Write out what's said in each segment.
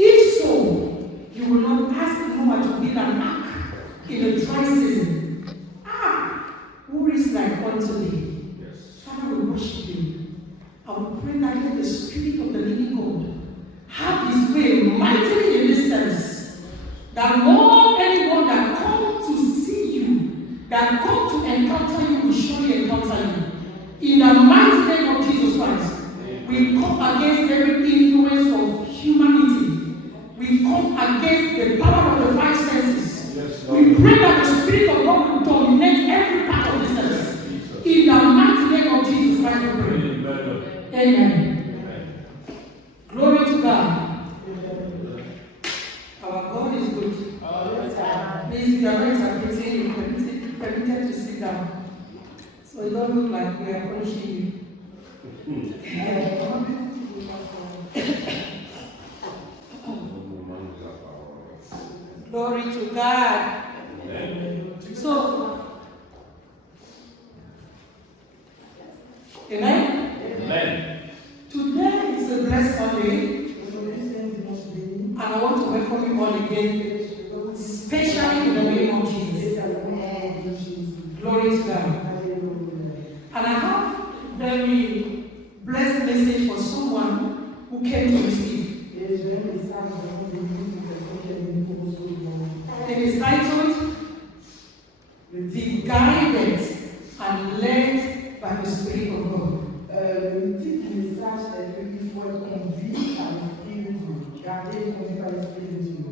If so, you will not ask Noah to build an ark in a dry season. Who is like unto thee? Yes. Father, we worship you. I will pray that let the Spirit of the living God have his way mightily in this service. That Lord, anyone that comes to see you, that comes to encounter you, will surely encounter you. In the mighty name of Jesus Christ, we come against every influence of humanity. We come against the power of the five senses. Yes, we pray that the Spirit of God will dominate every part of this service. In the mighty name of Jesus Christ, we pray. Amen. Glory to God. Our God is good. Please, if you are not interpreting, you are permitted to sit down. So it don't look like we are punishing you. Glory to God. So, amen? Amen. Today is a blessed Sunday. And I want to welcome you all again, especially in the name of Jesus. Glory to God. And I have a very blessed message for someone who came to receive. It is titled, Be Guided and Led by the Spirit of God. Le titre du message est qu'il faut être conduit par l'Esprit de Dieu. Garder et conduit par l'Esprit de Dieu.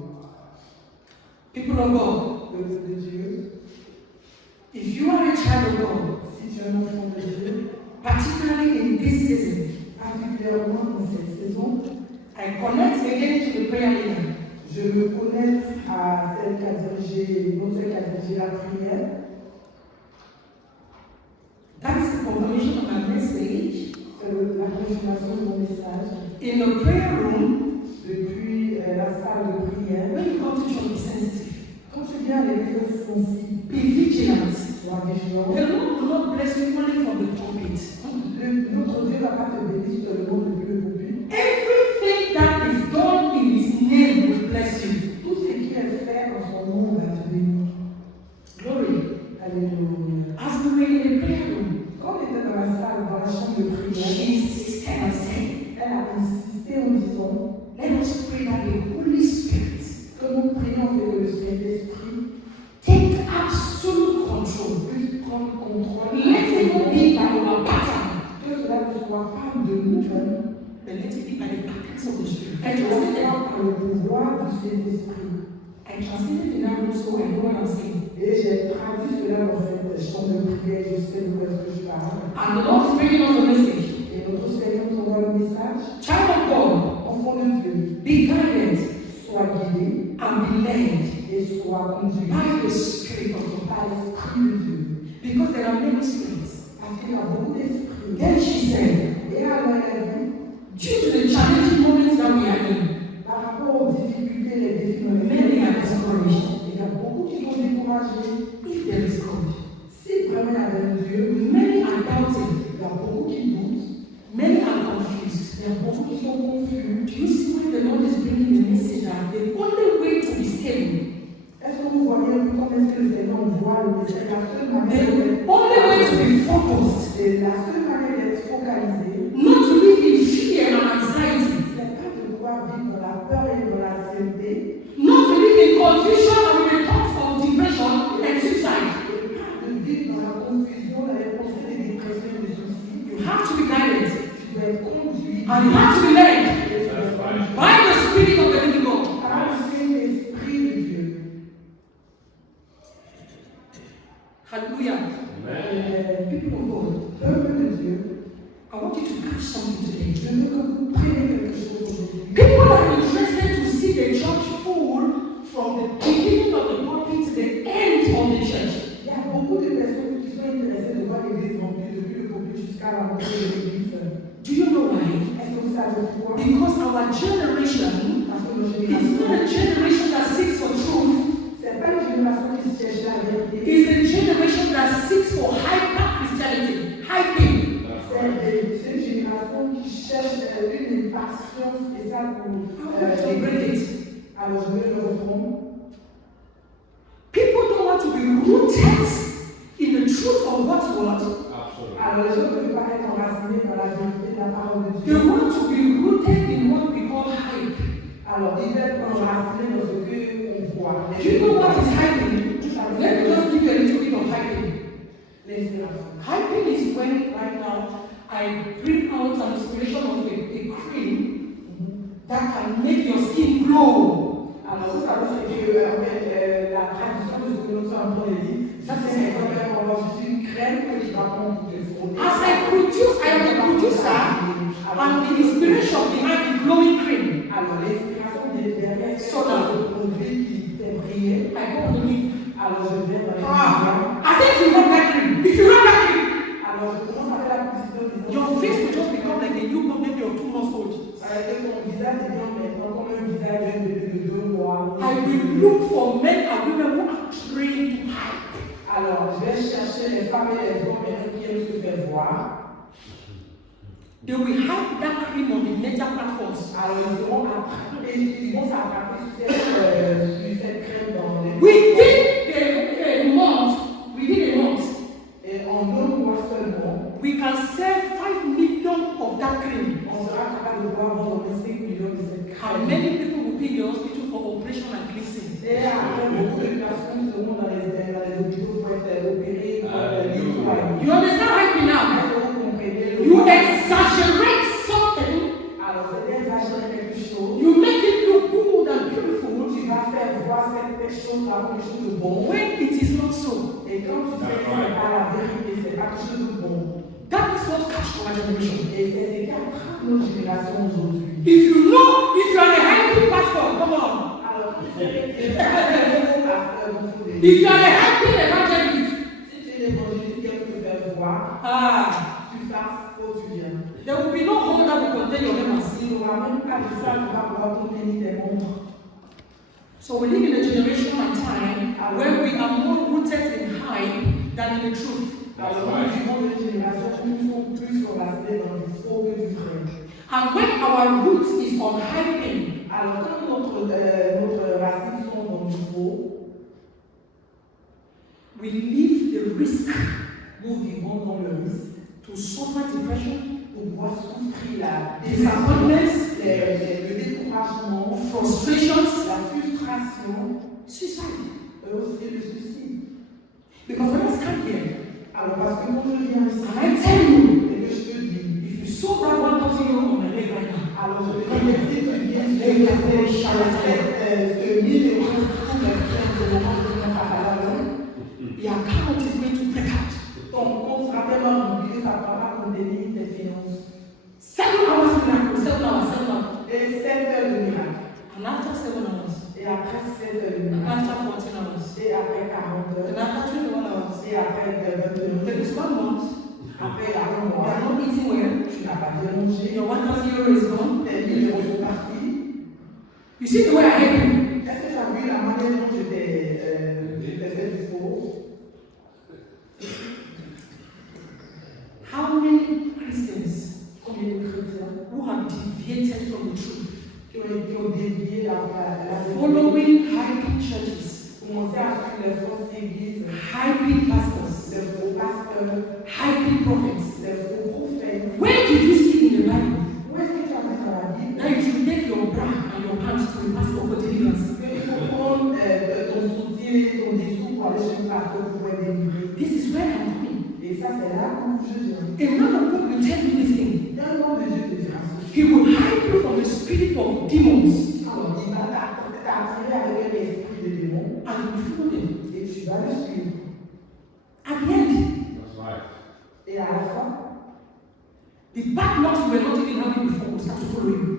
People of God, peuple de Dieu, if you are a child of God, si tu es un enfant de Dieu, particularly in this season, particulièrement dans cette saison, I connect again to the prayer leader. Je me connecte à celle qui a dirigé, non celle qui a dirigé la prière. That is the confirmation of my message. C'est la confirmation de mon message. In the prayer room, depuis la salle de prière, when you come to church, be sensitive. Quand tu viens à l'église sensible, be vigilant. Sois vigilant. The Lord will not bless you only from the pulpit. Notre Dieu ne va pas te bénir seulement depuis le pulpit. Everything that is done in His name will bless you. Tout ce qui est fait en son nom va te bénir. Glory. Alléluia. As we were in the prayer room, quand on était dans la salle, dans la chambre de prière, she insisted and said, elle a insisté en disant, let us pray that the Holy Spirit, que nous prions que le Saint-Esprit take absolute control. puisse prendre contrôle. Let it not be by our pattern, Que cela ne soit pas de nous-mêmes, but let it be by the patterns of the Spirit. mais par le pouvoir du Saint-Esprit. I translated in that room so I know what I'm saying. Et j'ai traduit cela dans cette chambre de prière, je sais de quoi est-ce que je parle. And the Lord is bringing us a message. Et notre Seigneur nous envoie le message. Child of God, Enfant de Dieu, be guided sois guidé and be led et sois conduit by the Spirit of God. par l'Esprit de Dieu. Because there are many spirits. Parce qu'il y a beaucoup d'esprits. Then she said, Et alors elle a dit, due to the challenging moments that we are in, par rapport aux difficultés, les défis dans lesquels many are discouraged. il y a beaucoup qui sont découragés. If there is God, Si vraiment il y avait un Dieu, many are doubting, il y a beaucoup qui doutent, many are confused. il y a beaucoup qui sont confus. Do you see when the Lord is bringing the message that the only way to be stable, Est-ce que vous voyez un peu comment est-ce que le Seigneur voit le message? La seule manière the only way to be focused, c'est la seule manière d'être focalisé, not to live in fear and anxiety, c'est pas de pouvoir vivre dans la peur et dans l'anxiété, not to live in confusion and with the thoughts of depression and suicide. et pas de vivre dans la confusion, dans les pensées des dépressions et des soucis. You have to be guided Tu dois être conduit and you have to be led et tu dois être conduit by the Spirit of the living God. par le Saint-Esprit de Dieu. Hallelujah. People of God, Peuple de Dieu, I want you to catch something today. je veux que vous preniez quelque chose aujourd'hui. People are interested to see the church full from the beginning of the pulpit to the end of the church. Il y a beaucoup de personnes qui sont intéressées de voir l'église remplie depuis le pulpit jusqu'à la montée de l'église. Do you know why? Est-ce que vous savez pourquoi? Because our generation Parce que nos is not a générations, generation that seeks for truth. c'est pas une génération qui cherche la vérité. It's a generation that seeks for hyper Christianity, hyping. C'est une génération qui cherche une passion spéciale pour To break it. Alors je vais le reprendre. People don't want to be rooted in the truth of God's word. Absolutely. Alors les gens ne veulent pas être enracinés dans la vérité de la parole de They Dieu. want to be rooted in what we call hype. Alors ils veulent être enracinés dans ce qu'on voit. Do you know what is hyping? Let me just give you a little bit of hyping. L'inspiration. Hyping is when right now I bring out an inspiration of a cream that can make your skin glow. Alors vous savez c'est que la traduction de ce que nous sommes en train de dire, ça c'est juste une crème que tu vas prendre pour te frotter. As I produce, I am the producer and the inspiration behind the glowing cream. Alors l'inspiration derrière ce produit qui fait briller. I go on the link. Alors je vais dans les I think you want that cream. If you want that cream, alors je commence à faire la publicité. your face will just become like a newborn baby of 2 months old. Et ton visage devient maintenant comme un visage d'un bébé de 2 mois. I will look for men and women who are trained to hype. Alors je vais chercher les femmes et les hommes qui aiment se faire voir. They will hype that cream on the major platforms. Alors ils vont s'attraper sur cette crème dans les. Within a month, Et en 2 mois seulement, we can sell 5 million of that cream. on sera capable de pouvoir vendre 5 millions de cette And crème. many people will be in the hospital for operation and cleansing. Et après, beaucoup de personnes seront dans les hôpitaux pour être opérées. You understand hyping now? Vous comprenez? You exaggerate something, Alors, c'est d'exagérer quelque chose. you make it look good and beautiful Tu vas faire voir cette chose-là comme quelque chose de bon. when it is not so. Et quand tu sais que ce n'est pas la vérité, ce n'est pas quelque chose de bon. That is what cash our generation. Et c'est ce qui attrape notre génération aujourd'hui. If you are a hyping pastor, come on. Alors, tu sais que tu es un pasteur dans tous les. If you are a hyping evangelist, Si tu es l'évangéliste qui aime te faire voir, tu fasses où tu viens. there will be no home that will contain your members. Il n'y aura même pas de salle qui va pouvoir contenir tes membres. So we live in a generation and time where we are more rooted in hype than in the truth. Alors, nous vivons une génération où nous sommes plus enracinés dans du faux que du vrai. And when our roots is on hyping, Alors, quand notre racine sont dans du faux, we live the risk nous vivons dans le risque to suffer depression, pour pouvoir souffrir la disappointments, le découragement, frustrations, la frustration, suicide. et aussi le suicide. Because when I stand here Alors, parce que quand je viens ici, and I tell you, et que je te dis, if you saw that 1,000 euro on my leg right now, alors je te dis, si tu viens sur ce 1000 euros pour le faire de moment de ton pantalon, the account is going to break out. ton compte sera tellement rempli que ça ne va pas contenir tes finances. 7 hours miracle, 7 hours. Et 7 heures de miracle. And after 7 hours, Et après 7 heures de and miracle. after 14 hours, Et après 40 and heures. after 21 hours, Et après 22 there heures. is 1 month, Après un you mois, are not eating well, tu n'as pas bien mangé. your 1,000 euro is gone. Tes 1000 euros sont partis. You see the way I help you? Est-ce que tu as vu la manière dont je t'ai fait du faux? How many Christians Combien de chrétiens who have deviated from the truth, qui ont dévié la following hyping churches, commencé à suivre les fausses églises, hyping pastors, les faux pasteurs, hyping prophets? les faux prophètes? Where did you see in the Bible Où est-ce que tu as vu dans la Bible that you should take your bra and your pants to a pastor for deliverance? qu'il faut prendre ton soutien, ton dessous pour aller chez le pasteur pour être délivré? This is where I'm coming. Et ça, c'est là où je viens. A man of God will tell you this thing. Il y a un homme de Dieu qui te dira ceci. He will hide you from the spirit of demons Alors, il va t'attirer avec un esprit de démon and you will follow them. et tu vas le suivre. At the end, That's right. Et à la fin, the bad knocks you were not even having before will start to follow you.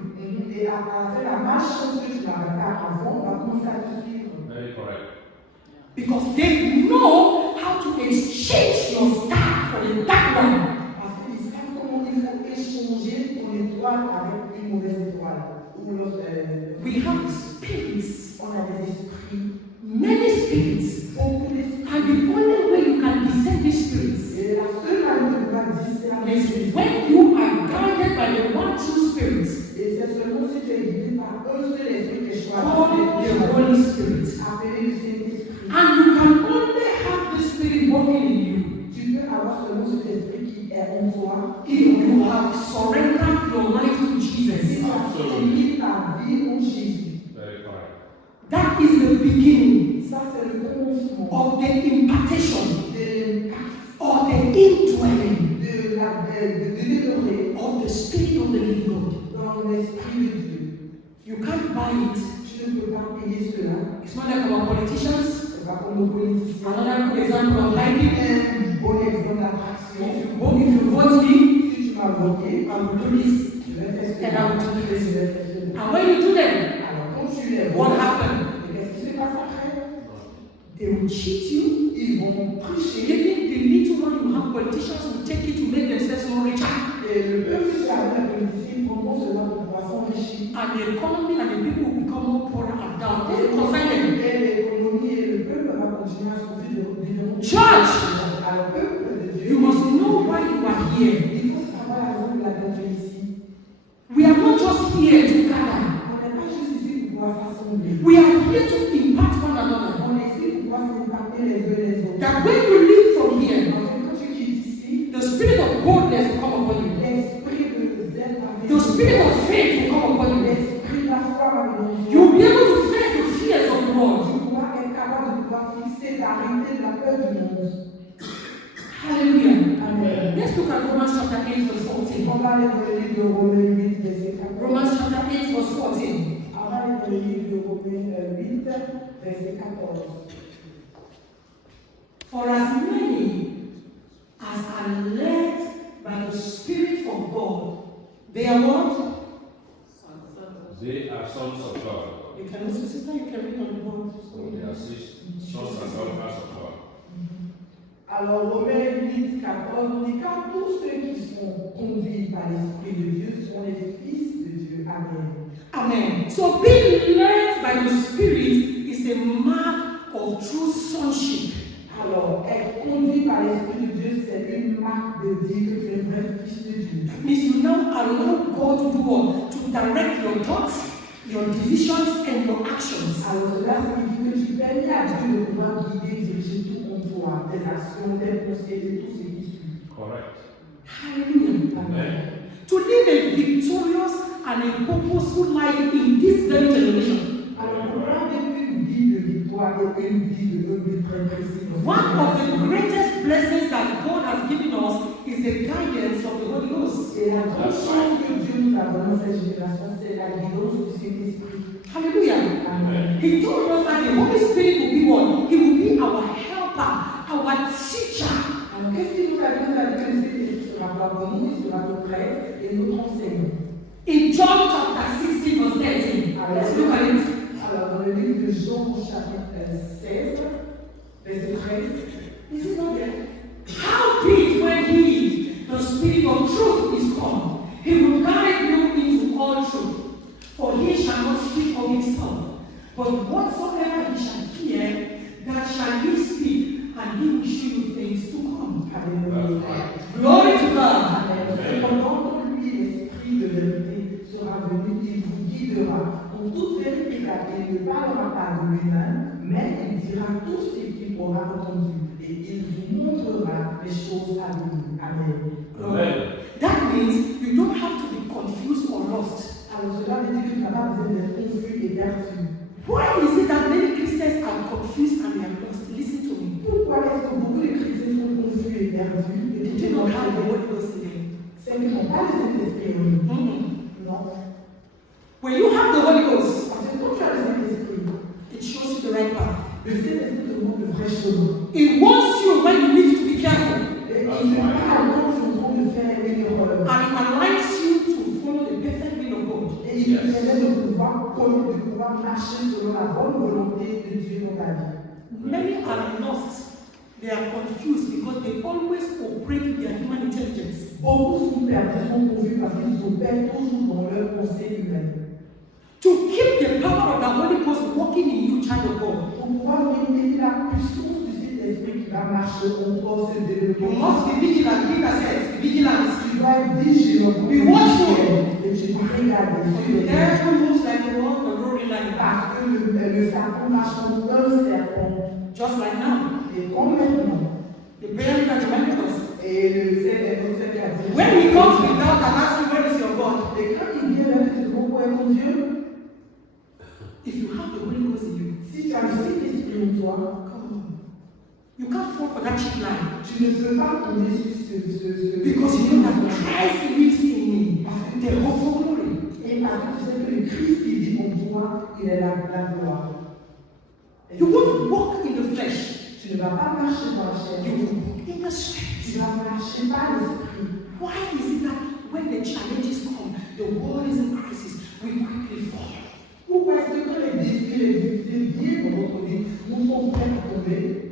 et à la fin, la malchance que tu n'avais pas avant va commencer à te suivre. Very correct. Because they know how to exchange your star for the dark one. Parce qu'ils savent comment il faut échanger ton étoile avec une mauvaise étoile. Ou l'autre, We have spirits, on a des esprits, many spirits, beaucoup d'esprits. and the only way you can discern these spirits Et la seule manière de pouvoir discerner, is when you are guided by the one true spirit et c'est seulement si tu es guidé par un seul esprit qui est choisi, called the Holy Spirit. appelé le Saint-Esprit. And you can only have the Spirit working in you Tu peux avoir seulement cet esprit qui est en toi. if you have surrendered your life to Si Jesus. tu as mis ta vie en Jésus. Very correct. That is the beginning Ça, c'est le commencement of the impartation de or the indwelling demeurer of the Spirit of the living God. dans l'esprit de Dieu. You can't buy it. Tu ne peux pas payer cela. It's not like our politicians. C'est pas comme nos politiciens. Another good example of liking. Un bon exemple d'attraction. If you vote me, Si tu m'as voté, I will do this. je vais faire And I will cela. do Je this. vais faire cela. And when you do them, Alors, quand tu les what votes, happened? qu'est-ce qui se passe après? They will cheat you. Ils vont tricher. Even the little one you have, politicians will take it to make themselves more richer. Et le peuple qui a la politique prendront cela pour pouvoir s'enrichir. And the economy and the people will become more poorer and down. Et They concern them. l'économie et le peuple va continuer à souffrir de différents. Church, Alors, peuple de Dieu, you must know why you are here. il faut savoir la raison de la grande ici. We are not just here to gather. On n'est pas juste ici pour pouvoir s'assembler. We are here to impact one another. On est ici pour pouvoir s'impacter les uns les autres. That when you leave from here, En fait, quand tu quittes ici, the spirit of boldness will come upon you. l'esprit de zèle va venir. The spirit of faith will come upon you. L'esprit de la foi va venir. You will be able to face the fears of the world. Tu pourras être capable de pouvoir fixer, d'arrêter la peur du monde. Hallelujah. Amen. Let's look at Romans chapter 8, verse 14. On va aller dans le livre de Romains 8, verset 14. Romans chapter 8, verse 14. On va aller dans le livre de Romains 8, verset 14. For as many as are led by the Spirit of God, they are what? They are sons of God. You can listen, sister, you can read on the board. They are sons and daughters of God. Alors, Romains 8, 14, on dit car tous ceux qui sont conduits par l'Esprit de Dieu sont les fils de Dieu. Amen. Amen. So being led by the Spirit is a mark of true sonship. Alors, être conduit par l'Esprit de Dieu, c'est une marque de dire que tu es un vrai fils de Dieu. That means you now allow God to do what? To direct your thoughts, your decisions, and your actions. Alors, cela signifie que tu permets à Dieu de pouvoir guider, diriger tout en toi, tes actions, tes pensées et tout ce qui suit. Correct. Hallelujah. Amen. To live a victorious and a purposeful life in this very generation. Alors, pour avoir une vie de victoire et une vie de très précis. One of the greatest blessings that God has given us is the guidance of the Holy Ghost. Et la grande chance que Dieu nous a donnée dans cette génération, c'est la guidance du Saint-Esprit. Hallelujah. Amen. He told us that the Holy Spirit will be what? He will be our helper, our teacher. Alors, qu'est-ce qu'il nous a dit? Il a dit que le Saint-Esprit sera pour nous, il sera notre aide et notre enseignant. In John chapter 16, verse 13. Let's look at it. Alors, dans le livre de Jean, chapitre 16, verset 13, This is not there. Howbeit when he, the Spirit of truth, is come, he will guide you into all truth. For he shall not speak of himself, but whatsoever he shall hear, that shall he speak, and he will show you things to come. Alléluia. Glory to God. Amen. Cependant, lui, l'Esprit de vérité sera venu, il vous guidera en toute vérité, car il ne parlera pas de lui-même, mais il dira tout ce qu'il aura entendu, et il vous montrera les choses à venir. Amen. Amen. That means you don't have to be confused or lost. Alors cela veut dire que tu n'as pas besoin d'être confus et perdu. Why is it that many Christians are confused and they are lost? Listen to me. Pourquoi est-ce que beaucoup de chrétiens sont confus et perdus? Et They do not have the Holy Ghost in them. c'est qu'ils n'ont pas le Saint-Esprit en eux. Non. When you have the Holy Ghost, Parce que quand tu as le Saint-Esprit, it shows you the right path. le Saint-Esprit te montre le vrai chemin. It warns you when you need to be careful. Et il ne parle pas quand tu es en train de faire une erreur. And it aligns you to follow the perfect will of God. Et il te permet de pouvoir marcher selon la bonne volonté de Dieu dans ta vie. Many are lost. They are confused because they always operate with their human intelligence. Beaucoup sont perdus, sont confus parce qu'ils opèrent toujours dans leur pensée humaine. To keep the power of the Holy Ghost working in you, child of God, Pour pouvoir maintenir la puissance du Saint-Esprit qui va marcher en toi, se développer. you must be vigilant. Peter says, vigilance. Tu dois être vigilant. Be watchful. Et tu dois regarder. For the devil moves like a roaring roaming lion. Parce que le serpent marche comme un serpent. Just like now. Et complètement. The prayer that you remember us. Et le Seigneur qui a dit. When he comes without and asks you, where is your God? Et quand il vient là, tu te demandes où est ton Dieu? If you have the Holy Ghost in you, Si tu as le Saint-Esprit en toi, come on. You can't fall for that cheap lie. tu ne peux pas tomber sur ce Because you know that Christ lives in me. The hope for glory. Et parce que tu sais que le Christ qui vit en toi, il est la gloire. You won't walk in the flesh. Tu ne vas pas marcher dans la chair. You will walk in the spirit. Tu vas marcher par l'esprit. Why is it that when the challenges come, the world is in crisis, we quickly fall? Pourquoi est-ce que quand les défis, les difficultés viennent dans notre vie, nous sommes prêts à tomber?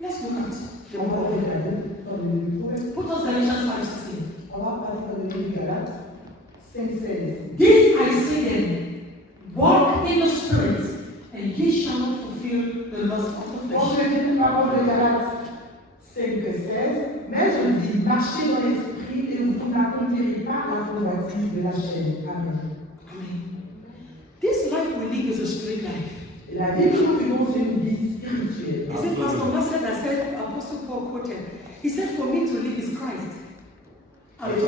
Let's look at the On va word. regarder dans le livre. Put us Galatians 5:16. On va passer dans le livre de Galates 5:16. This I say then, walk in the spirit, and ye shall not fulfill the lust of the On flesh. se dit la parole de Galates 5:16. Mais je dis, marchez dans l'esprit et vous n'accomplirez pas la convoitise de la chair. Amen. Amen. This life we live is a spirit life. La vie que nous vivons, c'est une vie spirituelle. Is it Pastor Marcel that said, Apostle Paul quoted, he said, for me to live is Christ, and to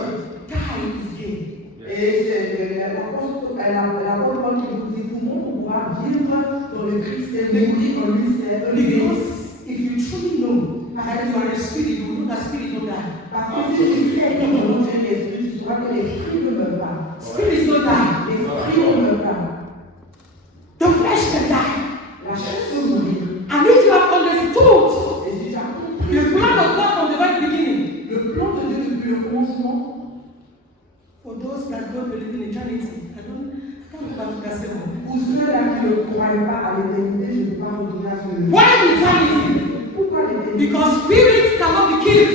die is gain. Et c'est l'apôtre Paul qui nous dit, comment on pourra vivre dans le Christ et mourir en lui, c'est un gain. Because if you truly know that you are a spirit, you know that spirit will die. Parce que si tu sais que mon Dieu est esprit, tu sauras que l'esprit ne meurt pas. Spirit will die. L'esprit ne meurt pas. The flesh can die. La chair peut mourir. And if you have understood Et si tu as compris the plan of God from the very beginning, le plan de Dieu depuis le commencement, for those that don't believe in eternity, I can't go back to that sermon. pour ceux-là qui ne croient pas à l'éternité, je ne peux pas retourner à ce Why eternity? Pourquoi l'éternité? Because spirits cannot be killed.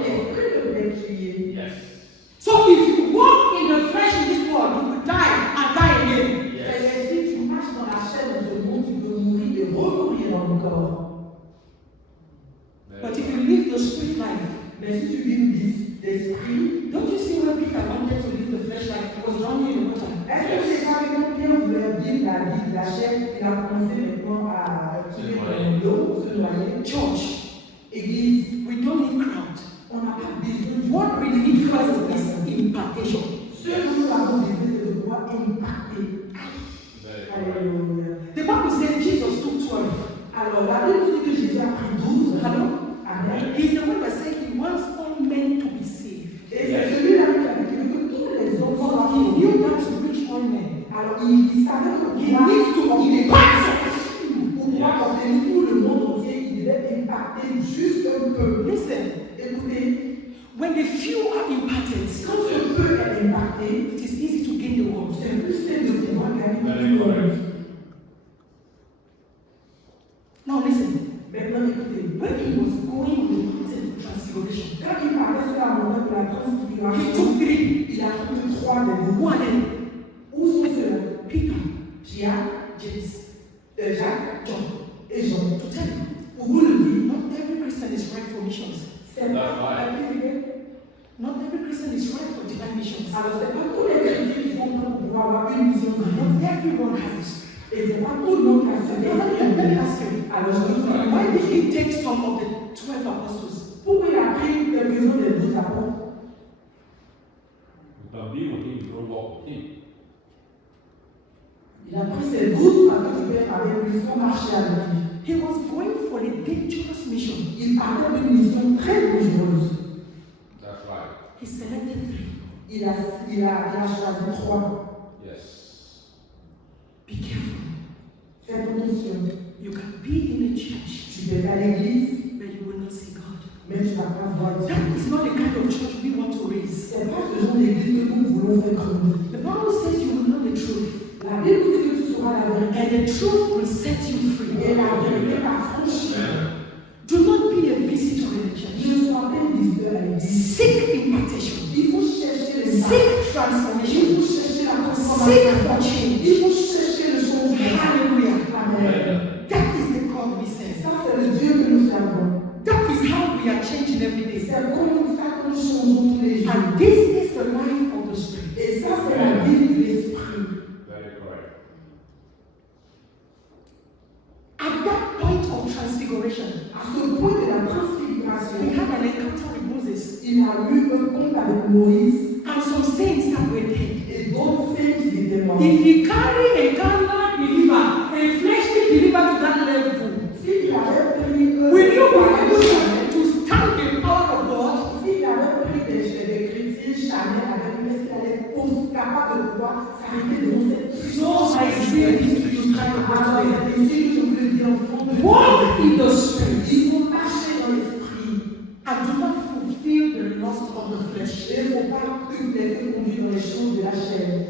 L'esprit ne peut être tué. Yes. So if you walk in the flesh in this world, you will die and die again. Et si tu marches dans la chair dans ce monde, tu peux mourir et remourir dans le corps. But if you live the spirit life, Mais si tu vis une vie d'esprit, don't you see when Peter wanted to live the flesh life? He was drowning in the water. est-ce que c'est pas quand Pierre voulait vivre la vie de la chair, il a commencé maintenant à tuer dans l'eau, se noyer? Church, Église, we don't need crowd. on n'a pas besoin de What we need first is impartation. Ce que nous avons besoin, c'est de pouvoir impacter. Very correct. Alléluia. The Bible says Jesus took 12. Alors, la Bible dit que Jésus a pris 12. Hello? Amen. He's the one that said he wants all men to be saved. Et c'est celui-là qui a dit qu'il veut que tous les hommes soient But he sauvés. knew that to reach all men, Alors, il savait que he needs to impart. pour pouvoir porter tout le monde entier, il devait impacter juste un peu. Listen, Écoutez, when the few are imparted, quand ce peu est impacté, it is easy to gain the world. c'est plus simple de pouvoir gagner tout Very le monde. correct. Now listen, Maintenant, écoutez, when he was going on the mountain of transfiguration, quand il parlait sur la montagne de la he transfiguration, took 3. il a pris 3 des Who mots. are they? Où sont ceux-là? Peter, Pierre, James, Jacques, John. et Jean. To tell you, Pour vous le dire, not every Christian is right for missions. c'est pas Not every Christian is right for divine missions. alors c'est pas tous les chrétiens qui sont prêts pour pouvoir avoir une mission de Not Dieu. everyone has this. Et c'est pas tout le monde qui a ce Let me ask you, Alors je vous dis, why did he take some of the 12 apostles? pourquoi il a pris quelques-uns des 12 apôtres? You can be with him, you don't walk with him. Il a pris ces 12 parce que tu peux avec lui sans marcher avec lui. He was going for a dangerous mission. Il parlait d'une mission très dangereuse. That's right. He selected 3. Il a choisi 3. Yes. Be careful. Fais attention. You can be in a church, Tu peux être à l'église, but you will not see God. mais tu ne vas pas voir Dieu. That is not the kind of church we want to raise. C'est pas ce genre d'église que nous voulons faire grandir. The Bible says you will know the truth, La Bible dit que tu sauras la vérité. and the truth will set you free. Et la vérité va franchir. Do not be a visitor in the church. Ne sois pas un visiteur à l'église. Seek impartation. Il faut chercher les Seek Il transformation. faut chercher la Seek transformation. for change. Il faut chercher le changement. Hallelujah. Amen. That is the God we serve. Ça, c'est le Dieu que nous servons. That is how we are changing every day. C'est comme ça que nous changeons tous les jours. And this is the life of the Spirit. Et ça, c'est la vie de l'esprit. Very correct. transfiguration. À ce point de la He transfiguration, had an encounter with Moses. il a eu un compte avec Moïse And some saints that were dead. et d'autres saints qui étaient morts. If he carry a carnal believer, a fleshly believer to that level, S'il avait pris will you be able to stand the power of God? s'il avait pris des chrétiens charnels avec lui, est-ce qu'il allait être capable de pouvoir s'arrêter devant cette So I say this to you, kind of Alors, brother. c'est ici que je voulais dire au fond de Walk in the spirit il faut marcher dans l'esprit. and do not fulfill the lust of the flesh. Il ne faut pas que vous laissez conduire dans les choses de la chair.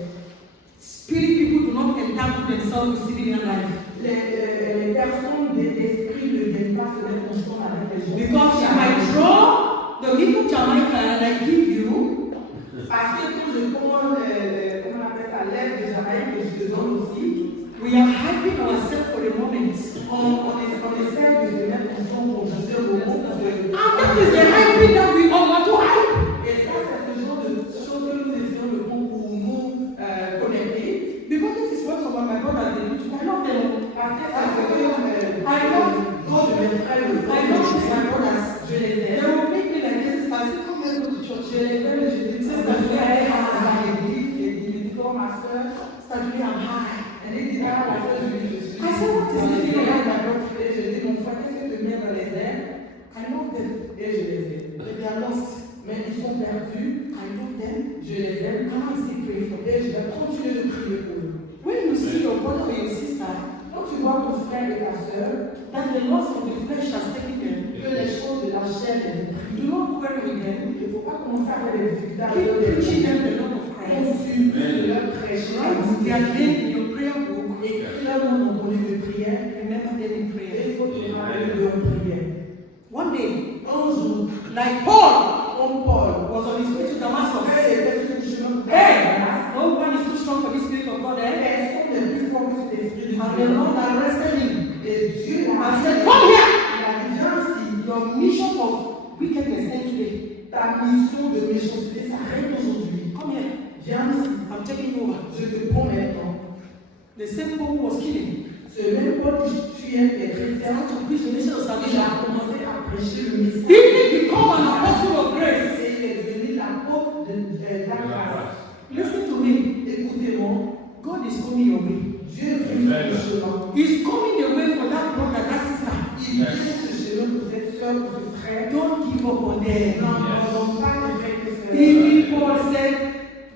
Spirit people do not entangle themselves with civilian life. Les personnes d'esprit ne viennent pas se mettre ensemble avec les gens. Because if I draw the little Jamaica and I give you, Parce que quand je prends, comment on appelle ça, l'aide de Jamaïque que je te donne aussi, we are hyping ourselves for a moment. on essaie de se mettre ensemble pour je sais au monde. And that is the hyping that we all want to hype. Et ça, c'est ce genre de choses que nous essayons de prendre pour nous connecter. Because this is what some of my brothers they do. I love them. Parce que ça, c'est que God, de mes frères, I love my brothers. je les They aime. will make me like this. I say, come let's go to church. Je les aime et je dis, Sister c'est Julie, I am à high. l'église et il me dit, oh ma soeur, Sister Julie, I'm high. elle dit, ah ma soeur, je suis. I said, what is this thing like my brother? Et je dis, mon frère, qu'est-ce que tu viens dans les airs? I love them. Et je les aime. But they are lost. Mais ils sont perdus, I love them. je les aime. And I still pray for them. Et je vais continuer de prier pour eux. When you see your brother or your sister, Quand tu vois ton frère et ta soeur, that the lust of the flesh has taken them, que les choses de la chair les do not quarrel with them. il ne faut pas commencer à faire des difficultés avec Keep eux. preaching them the love of Christ. Continue de leur prêcher. Write their name in your prayer book. Écris leur nom dans ton livre de prière. Remember them in Et prayer. il faut te parler de leur prière. One day, Un jour, like Paul comme Paul, was on his way to Damascus. hey, était sur le chemin de Hey, Damas. no one is too strong for the Spirit of God. Eh? Personne n'est plus fort que cet esprit de And the Dieu. Lord arrested him Et Dieu and a said, dit, come here. il a dit, viens ici. Your mission of wickedness ends today. Ta mission de méchanceté s'arrête aujourd'hui. Come here. Viens ici. I'm taking over. Je te prends maintenant. The same Paul who was killing. Ce même Paul qui tuait les They chrétiens, had to preach the message of il salvation. a commencé à prêcher le message. He did become an apostle of grace. Et il est devenu l'apôtre de la grâce. Listen to me. Écoutez-moi, God is coming your way. Dieu vient sur ce chemin. He's coming the way for that brother, that sister. Il vient ce chemin pour cette soeur, pour ce frère. Don't give up on them. Non, pas de frère que sœur. Even Paul said,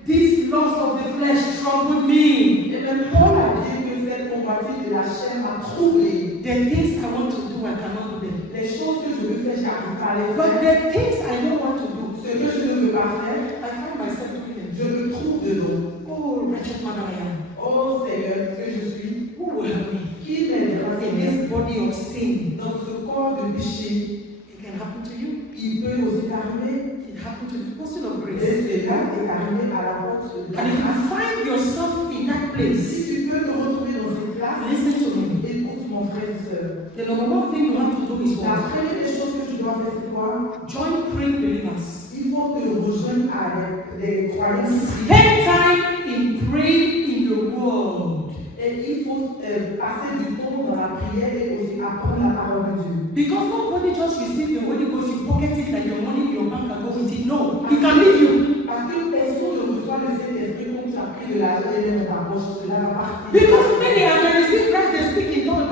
this lust of the flesh troubled me. Et même Paul a dit que cette convoitise de la chair m'a troublé. The things I want to do, I cannot do them. Les choses que je veux faire, j'arrive pas à les But faire. the things I don't want to do, Ce que je ne veux pas faire, I find myself doing them. je me trouve dedans. Oh, wretched man I am. Oh Seigneur, que je suis, Who will help me? qui m'aidera In this body of sin, dans ce corps de péché? it can happen to you. Il peut aussi t'arriver. It happened to the apostle of Et grace. cela est arrivé à la porte de And if you grâce. find yourself in that place, Si tu peux te retrouver dans cette place, listen to me. écoute mon frère et soeur. The number one thing you have to do is La what? première des choses que tu dois faire, c'est quoi? Join praying believers. Il faut te rejoindre avec des croyants Spend time in praying in the world. et il faut passer du temps dans la prière et aussi apprendre la parole de Dieu. Because nobody just receive the Holy Ghost, you pocket it like your money in your bank and go with it. No, He can leave you. Parce que personne ne reçoit le Saint-Esprit comme tu as pris de l'argent et dans ta poche, cela va partir. Because many as they receive Christ, they speak in tongues.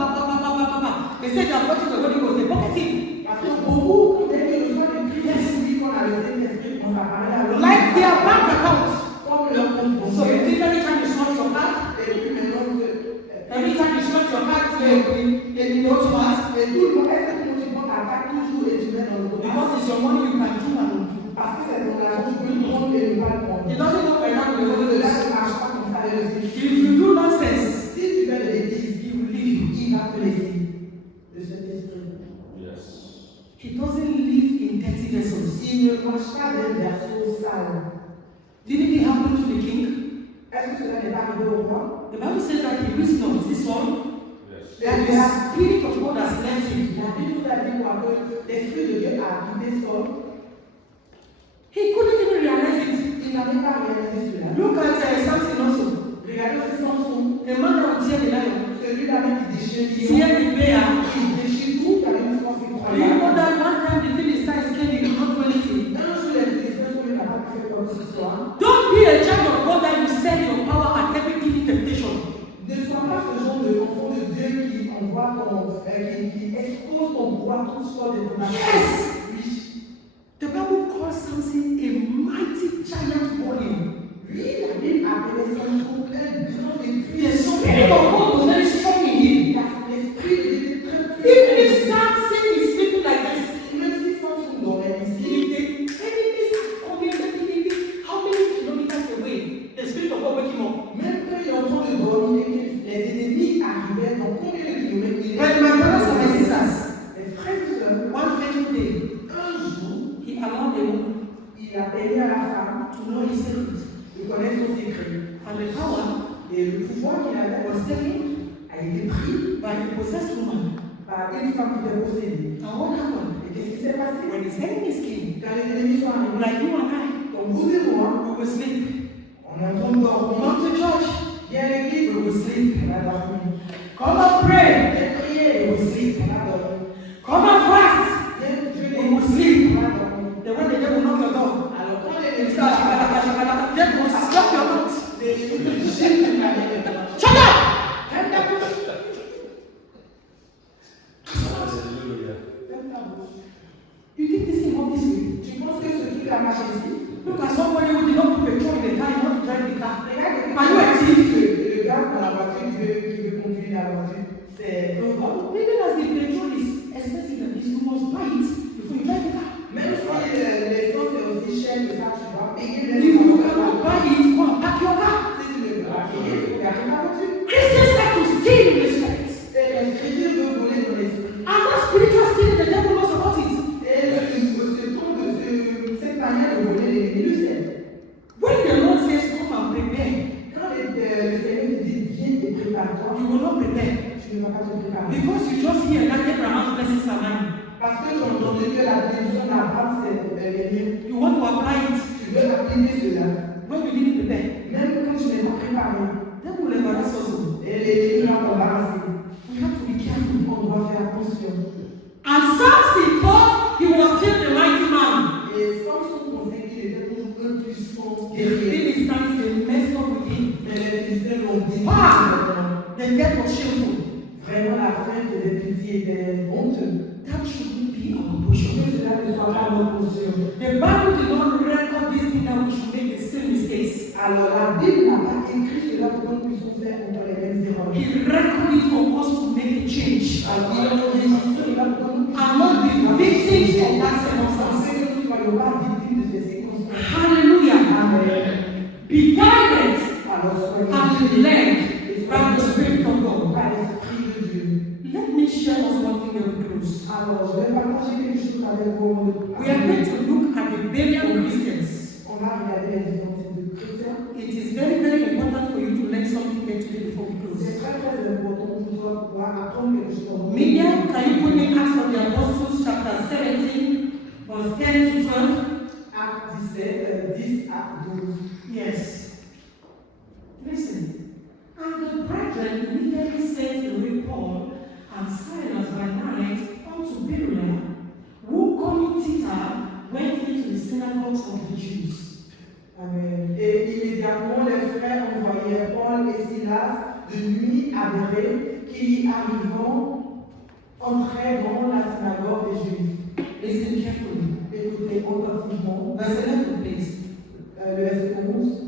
They say they are getting the Holy Ghost, they pocket it. Parce que beaucoup, dès qu'ils reçoivent le Christ, ils disent qu'on a le Saint-Esprit, on va parler à l'autre. Like their bank account. Comme leur compte So you bancaire. think every time you snort your card, Et puis maintenant, every time you snort your card, in the automat, et tout le monde, est-ce que tu prends ta carte toujours et tu mets dans le because it's your money, you can do and undo. Parce que c'est ton argent, tu peux le prendre et ne pas le prendre. It doesn't work like that with the Holy Cela Ghost. ne marche pas comme ça avec le If Saint-Esprit. you do nonsense, Si tu fais de bêtises, He will leave you. il va te laisser de cet esprit. Yes. He doesn't live in dirty vessels. Il ne marche pas d'un verso sale. Didn't it happen to the king? Est-ce que cela n'est pas arrivé au roi? The Bible says that he wisdom, this one, Yes. that the Spirit of God has left him. La Bible nous a dit quoi? Que l'Esprit de Dieu a quitté Saul. He couldn't even realize it. Il n'avait pas réalisé cela. Look at Samson also. Regardez aussi Samson, A man that would tear the lion, celui-là qui déchire tear Lyon, the bear, qui déchire tout avec You know croyable. that one time the Philistines came, he could not do anything. Un jour, les Philistins sont incapables de faire quoi que ce soit. Don't be a child of God that you sell your power at every giving temptation. Ne sois pas ce genre d'enfant de Dieu qui envoie qui expose ton pouvoir toute sorte de tentations. Yes! Oui. The Bible calls Samson a mighty giant warrior. Oui, la Bible appelait Samson un grand et The puissant. spirit of God was very strong in him. L'esprit était très Even if puissant. Samson is sleeping like this, Même si Samson dormait if ici, the enemies are coming, maybe how many kilometers away, the spirit of God wake him up. même quand il est en train de dormir, les ennemis arrivaient dans combien de kilomètres il But my brothers and my sisters, Les frères et sœurs, one fateful day, un jour, he allowed a woman il a permis à la femme to know his secret. de connaître son secret. And the power Et le pouvoir qu'il avait was taken a été pris by a possessed woman. par une femme qui était possédée. And what happened? Et qu'est-ce qui s'est passé? When his enemies came, Quand les ennemis sont arrivés, like you and I, comme vous et moi, we will sleep. on est en train de dormir. Come to church, Viens à l'église, we will sleep. on a dormi. Come and pray, Viens prier, we will sleep. on a dormi. Come and fast, Viens jeûner, we will sleep. on a dormi. Then when the devil knock your door, Alors quand les you ennemis start arrivent, devil will stop your mouth. Shut Shut up! Hallelujah. You think this thing work this way? Tu penses que ce truc a marché ici? Look at somebody who did not put petrol in the car, you want to drive the car. Regarde, Are you a thief? le gars dans la voiture qui veut conduire la voiture, c'est un vol. Even as the petrol is expensive like this, you must buy it before you drive the car. Même si l'essence est aussi cher que ça, tu dois payer If you cannot buy it, go and pack your car. Si tu ne peux pas payer, il faut garder ta voiture. Christians like to steal in the spirit. Et les chrétiens veulent voler dans l'esprit. And that spiritual stealing, the devil knows about it. Et cette manière de voler, l'ennemi le sait. When the Lord says, come and prepare, Quand le Seigneur te dit, viens et prépare-toi, you will not prepare. tu ne vas pas te préparer. Because you just hear that Abraham's blessings are mine. Parce que tu as entendu que la bénédiction d'Abraham, c'est les miens. You want to apply it Tu veux appliquer cela. when you didn't prepare. Même quand tu n'es pas préparé. That will embarrass us all. Et l'ennemi va t'embarrasser. We have to be careful. On doit faire attention. And Samson thought he was still the mighty man. Et Samson pensait qu'il était toujours un puissant The guerrier. Philistines, they messed up with him. Mais les Philistins l'ont dit. Ah! The death was shameful. Vraiment, la fin faisait pitié, était honteux. That shouldn't be our portion. Que cela ne soit pas notre portion. The Bible did not record this thing that we should make the same mistakes. Alors, la Bible n'a pas écrit cela pour que nous puissions faire contre les mêmes erreurs. He recorded it for us to make a change. Alors, il a enregistré cela pour que nous puissions And not be victims of that Parce circumstance. que nous ne soyons pas victimes de ces circonstances. Hallelujah. Amen. Be guided Alors, soyons and be led by the Spirit of God. par l'Esprit de Dieu. Let me share us one thing very close. Alors, je vais partager quelque chose avec vous. We are going to look at the burial of Christians. On va regarder les différents types de chrétiens. It is very, very important for you to learn something here today before we C'est close. très très important pour toi de pouvoir apprendre quelque chose. Media, can you put me Acts of the Apostles chapter 17, verse 10 to 12? Acte 17, 10 à 12. Yes. Listen. And the brethren immediately sent away Paul and Silas by night unto Berea, who coming thither went into the synagogues of the Jews. Amen. Et immédiatement, les frères envoyèrent Paul et Silas de nuit à Bérée, qui y arrivant, entrèrent dans la synagogue des Juifs. Listen carefully. Écoutez attentivement. Verse 11, please. Le verset 11.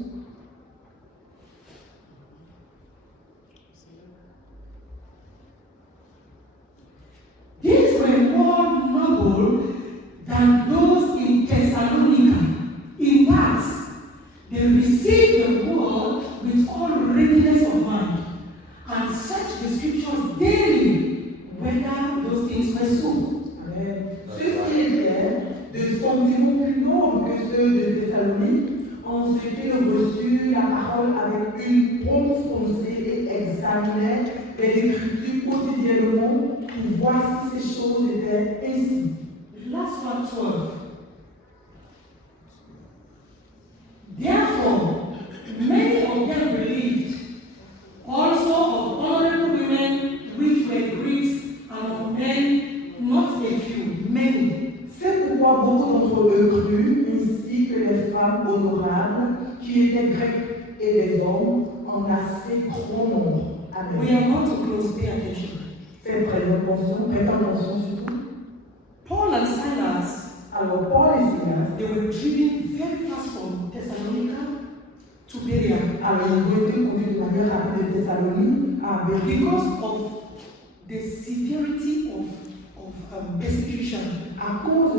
These were more noble than those in Thessalonica. In that, they received the word with all readiness of mind, and searched the scriptures daily whether those things were so. Amen. Ceux-ci étaient de sentiments plus nobles que ceux de Thessalonique, en ce qu'ils reçurent la parole avec une prompte pensée et examinaient les Écritures quotidiennement pour voir si ces choses étaient ainsi. Last one, 12. Therefore, many of them believed, also of honorable women which were Greeks, and of men not a few beaucoup d'entre eux crurent, ainsi que les femmes honorables, qui étaient grecs et les hommes, en assez grand nombre. We Amen. are going to close, pay attention. Faites attention surtout. Paul and Silas, Alors, Paul et Silas, they were driven very fast from Thessalonica to Berea alors ils ont été conduits de manière rapide de Thessalonique à Béryl because of the severity of persecution. à cause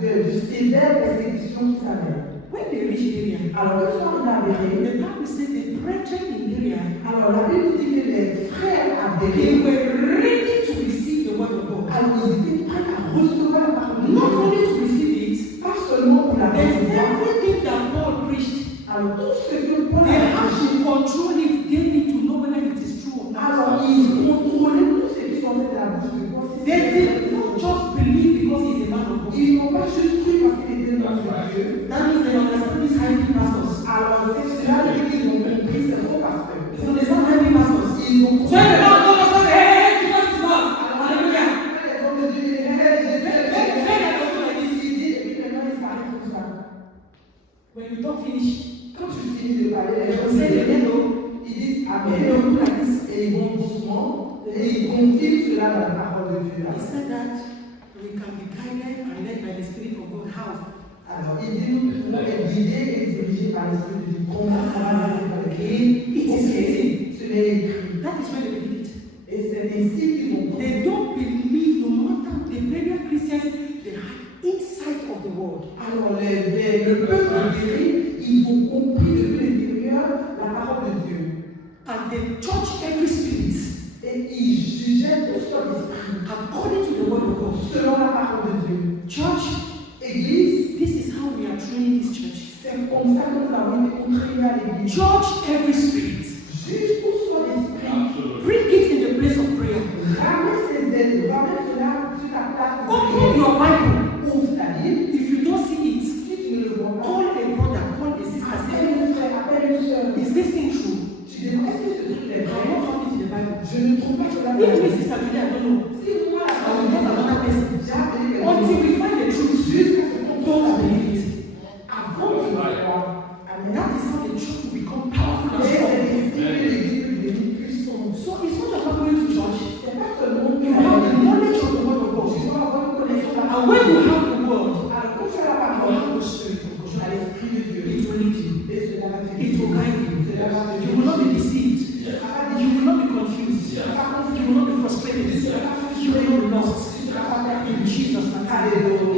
de sévère persécution qu'ils avaient. When they reached Berea, Alors, ils sont arrivés à Béryl. the Bible says the brethren in Berea, Alors, la Bible dit que les frères à they Béryl, were ready to receive the word of God. alors ils étaient prêts à recevoir la parole de Not Dieu. only to receive it, Pas seulement pour la but recevoir. everything that Paul preached, Alors, tout ce que Paul they a have dit, to control it. They need to know whether it is true or not. alors ils contrôlaient tout ce qui sortait de la bouche de Paul. They did not just believe because he's a man of God. Ils n'ont pas juste cru parce qu'il était dans de Dieu. That means they understand these highly pastors. Alors, c'est cela qu'ils ont compris, c'est faux parce que They understand highly pastors. ils ont So the man of God says, hey, Jesus is Lord. Hallelujah. les hommes de Dieu disent, hey, When you don't finish, quand tu finis de parler, les you gens say the disent, hello. ils disent And Amen. they will do like this. Et ils vont doucement et ils confirment cela dans la parole de Dieu. He said that we can be guided and led by the Spirit of God. How? Alors, il dit nous pouvons être guidés et dirigés par l'Esprit de Dieu. Comment on va par le Christ? It is written. Ce n'est écrit. That is why they believe it. Et c'est ainsi qu'ils ont compris. They don't believe, no matter the Berean Christians, they have insight of the word. Alors, le peuple guéri, ils ont compris depuis l'intérieur la parole de Dieu. And they judge every spirit Et ils jugeaient tout son esprit according to the word of God. selon la parole de Dieu. Church, Église, this is how we are training this church. c'est comme ça que nous avons été entraînés à l'église. Judge every spirit. Juge tout son esprit. Absolutely. Bring it in the place of prayer. Ramène ces aides, ramène cela sur la place de Open prière. your Bible. Ouvre ta Bible. If you don't see it, Si tu ne le vois pas, call a brother, call a sister. Say, appelle un frère, appelle une soeur. is this thing true? Tu dis, est-ce que ce truc est I vrai? have not found it in the Bible. Je ne trouve pas cela dans la Even Bible. if sister today, I don't know. Si moi, I will get another person. j'ai appelé quelqu'un, Until we find the truth, jusqu'à ce qu'on don't believe it. avant de le croire. And that is how the church will become powerful and Et c'est strong. ainsi que l'église peut devenir puissante. So it's not about going to church. C'est pas seulement que You have the knowledge of the word of tu God. dois avoir une connaissance de la And parole. when you have the word, Alors, quand tu as la you parole, have the spirit of tu as God. l'esprit de Dieu. It will lead you. Et cela va te It will guide you. Cela va te You will not be deceived. Yes. You will not be confused. Yes. You will not be frustrated. You will not be lost. In Jesus' name. Alléluia.